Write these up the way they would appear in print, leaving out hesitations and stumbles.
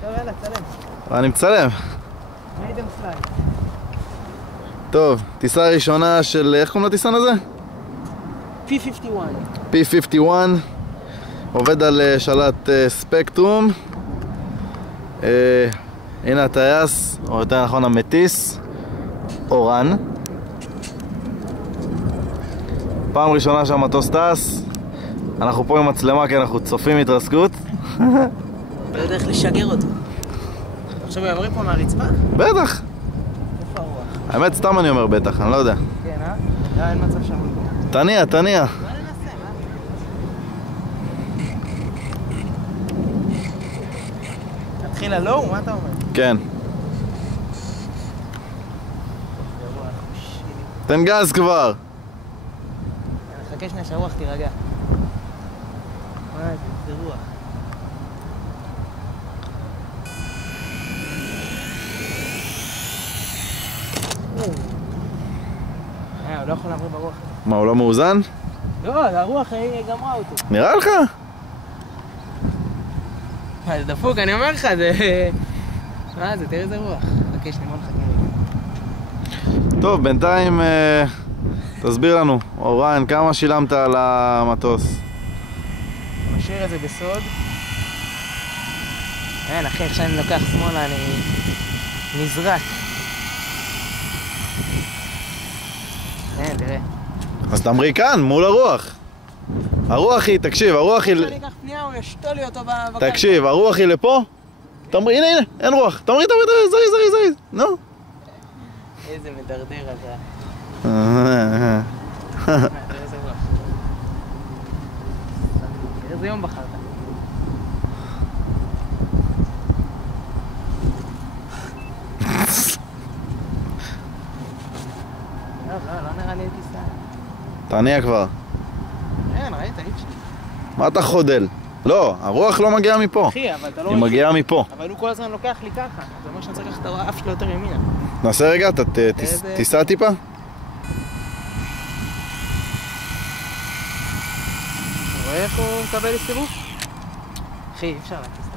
טוב, יאללה, צלם. אני מצלם. מיידם סלייד. טוב, טיסה ראשונה של... איך קוראים לטיסן הזה? P-51. P-51. עובד על שלט ספקטרום. הנה הטייס, או יותר נכון המטיס, אורן. פעם ראשונה שהמטוס טס. אנחנו פה עם מצלמה כי אנחנו צופים התרסקות. לא יודע איך לשגר אותו. עכשיו הוא ימרים פה מהרצפה? בטח. איפה הרוח? האמת סתם אני אומר בטח, אני לא יודע. כן, אין מצב שם. תניע, תניע. מה ננסה, מה? נתחיל הלואו? מה אתה אומר? כן. תן גז כבר. נחכה שנייה שהרוח תירגע. זה רוח. הוא לא יכול להמריא ברוח. מה, הוא לא מאוזן? לא, הרוח היא גמרה אותו. נראה לך? זה דפוק, אני אומר לך, זה... מה זה, תראה איזה רוח. חכה שנייה, בוא נחכה. טוב, בינתיים תסביר לנו, אורן, כמה שילמת על המטוס? משאיר את זה בסוד. אין, אחי, איך שאני לוקח שמאלה, אני נזרק. אין, תראה. אז תמריא כאן, מול הרוח. הרוח היא, תקשיב, הרוח היא... אני אקח פנייה, הוא ישתול לי אותו בקרקע. תקשיב, הרוח היא לפה. תמריא, הנה, הנה, אין רוח. תמריא, זריז, נו. איזה מדרדר אתה. איזה יום בחרת? לא נראה לי טיסה. תניע כבר. אין, ראית, אי אפשר. מה אתה חודל? לא, הרוח לא מגיעה מפה. אחי, אבל אתה לא... היא מגיעה מפה. אבל הוא כל הזמן לוקח לי ככה. זה אומר שאני צריך לקחת את האף שלו יותר ימינה. נעשה רגע, אתה תיסע טיפה? אתה רואה איך הוא מקבל לי סיבוב? אחי, אי אפשר להכניס את זה.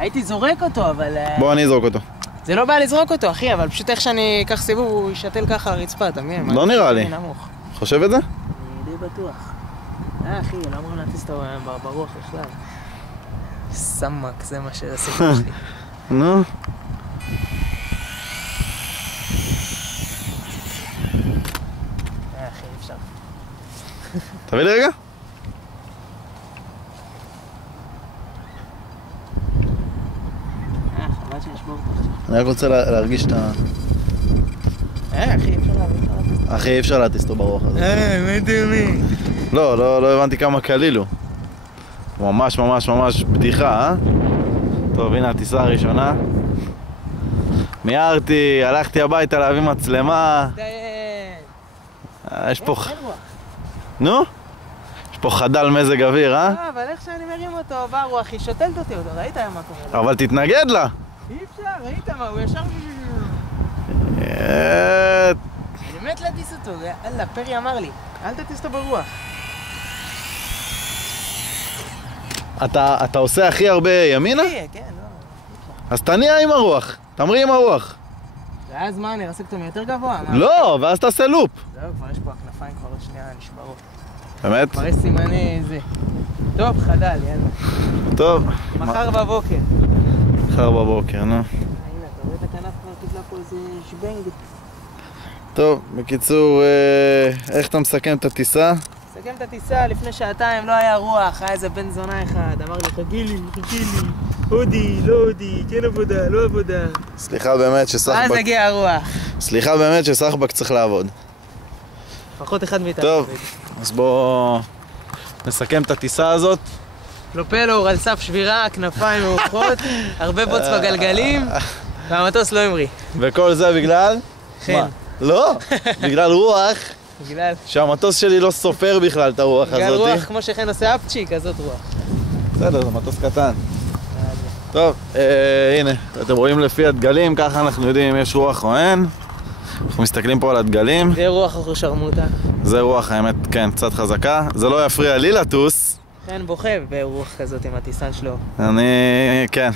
הייתי זורק אותו, אבל... בוא, אני אזרוק אותו. זה לא בא לזרוק אותו, אחי, אבל פשוט איך שאני אקח סיבוב, הוא ישתל ככה על הרצפה, אתה מבין? לא נראה לי. חושב את זה? אני די בטוח. אחי, לא אמורים להטיס אותו ברוח בכלל. סמק, זה מה שהסיפור שלי. נו. אחי, אי אפשר. תביא לי רגע. חבל שנשבור אותו. אני רק רוצה להרגיש את ה... אחי, אי אפשר להטיס אותו. אחי, אי אפשר להטיס אותו ברוח הזה. מדהימי. לא הבנתי כמה קליל הוא. ממש בדיחה, טוב, הנה הטיסה הראשונה. מיירתי, הלכתי הביתה להביא מצלמה. יש פה... נו? יש פה חדל מזג אוויר, לא, אבל איך שאני מרים אותו, בא רוח, היא שותלת אותי אותו, ראית מה קורה? אבל תתנגד לה. אי אפשר, ראית מה, הוא ישר... אני מת להטיס אותו, אללה, פרי אמר לי, אל תטיס אותו ברוח. אתה עושה הכי הרבה ימינה? כן, לא. אז תניע עם הרוח, תמריא עם הרוח. ואז מה, אני ארסק אותו מיותר גבוה? לא, ואז תעשה לופ. זהו, כבר יש פה הכנפיים כבר עוד שנייה נשברות. באמת? כבר יש סימני זה. טוב, חדל, יאללה. טוב. מחר בבוקר. מחר בבוקר, נו. הנה, אתה רואה את הכנף כבר קיבלה פה איזה שבנג. טוב, בקיצור, איך אתה מסכם את הטיסה? מסכם את הטיסה, לפני שעתיים לא היה רוח, היה איזה בן זונה אחד, אמר לי, חכי לי, הודי, לא הודי, כן עבודה, לא עבודה. סליחה באמת שסחבק... אז הגיע הרוח. סליחה באמת שסחבק צריך לעבוד. לפחות אחד מאיתנו. טוב, אז בואו נסכם את הטיסה הזאת. פלופלור על סף שבירה, כנפיים מאוחרות, הרבה בוץ בגלגלים, והמטוס לא המריא. וכל זה בגלל? חן. לא, בגלל רוח. בגלל... שהמטוס שלי לא סופר בכלל את הרוח הזאת. בגלל רוח, כמו שחן עושה אפצ'י, כזאת רוח. בסדר, זה מטוס קטן. טוב, הנה, אתם רואים לפי הדגלים, ככה אנחנו יודעים אם יש רוח או אין. אנחנו מסתכלים פה על הדגלים. זה רוח אחר שרמוטה. זה רוח, האמת, כן, קצת חזקה. זה לא יפריע לי לטוס. כן, בוכה ברוח כזאת עם הטיסן שלו. כן,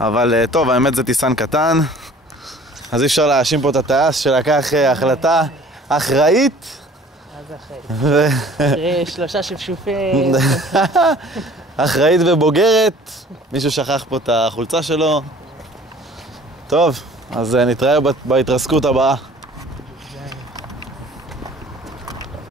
אבל טוב, האמת זה טיסן קטן, אז אי אפשר להאשים פה את הטייס שלקח החלטה אחראית. אז אחרי. אחרי 3 שפשופי... אחראית ובוגרת, מישהו שכח פה את החולצה שלו. טוב, אז נתראה בהתרסקות הבאה.